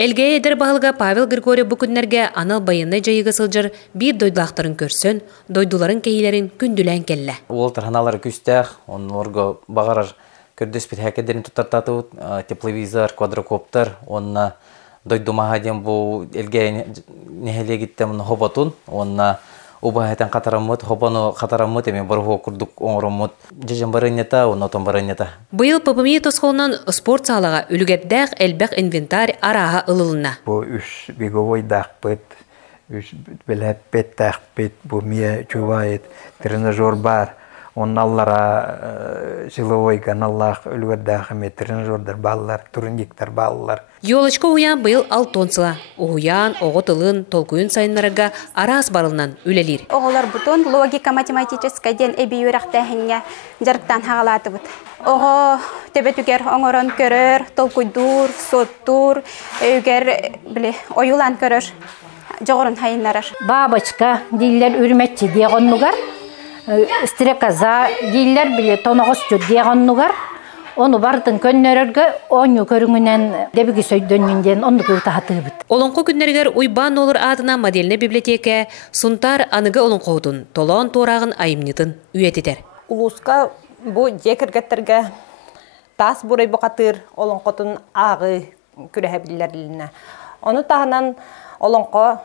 Элге эдер бағылға Павел Григорьев бүкіннерге анал байынны жайығы сылжыр бір дойдылақтарын көрсін, дойдуларын кейлерін күнділән келі. Ол тарханалары күстәқ, онларға бағарар көрдіс біт әкедерін тұттартату, тепловизор, квадрокоптер, онына дойдумаға дем бұл элге нехеле кеттем хоботун, онына Убахетен катараммут, хопану катараммут, эми барху курдук оңроммут. Жежен барыннета, онотон барынета. Быйыл ППМИ тосқолынан спорт салаға үлігердәқ әлбәқ инвентарь араға ылылына. Бу үш беговой дақпыт, үш біләппет дақпыт, бу мие чувайет, тренажер бар. Онналара силовой каналлах үлгердәқ эме тренажердар баллар, турниктар баллар. Йолочка уян быйыл алтонсыла. Уян, оғытылын, толкуын сайынларыға арас барылынан үлелер. Оғылар бұтын логика-математическа ден әбей өрәқтәхінге жарықтан хағалаты бұд. Оғы төбетігер оңырын көрір, толкуйдур, соттур, өйгер ойулан көрір, жоғырын хайынларыр. Бабочка дейлер үрметчі деғоннугар, стрекоза дейлер тонығыс жүр деғоннугар. Onu bardın könnererge onu körüngünen debigi söydönünden onu kıltahatыбыт. Олонқо күннергер уйбан олыр адына моделіне библиотека сунтар анығы олонқоудun, толон торағын айымнытын үйететер. Улуска bu jekirgetterge tas buray boqatır olonqotun ağı kürehebillerliğine. Onu tahanan olonqo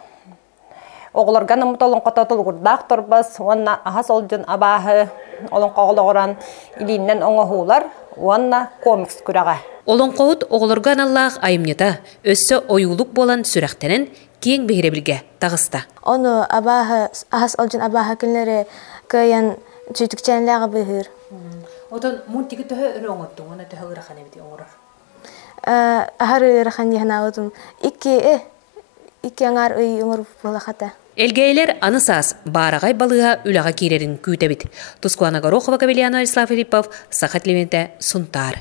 oğlarga namut olonqota tolgurdaq torbas, onna ahas olcun abahı olonqo oğlağıran ilinden oңohular. Уанна комикс күрәгә. Олонқоут оғылырған Аллах айымнета, өссі ойулық болан сүрәқтенін кең бейребілге тағыста. Оны ахас олжын абаха күнлері көйен чүйтікчәнләғы бұхыр. Отын мұнтигі түхі үрі оңыттың, оны түхі ұрақан әбіде оңырар? Ахар ұрақан ехна отын. Икі аңар үй оңыр болақата. Элгейлер анысас барағай балыға үлаға керерін күйті бит. Тускуана Горохова, Кабелиано, Ислав Филиппов, Сахат Левенте, Сунтар.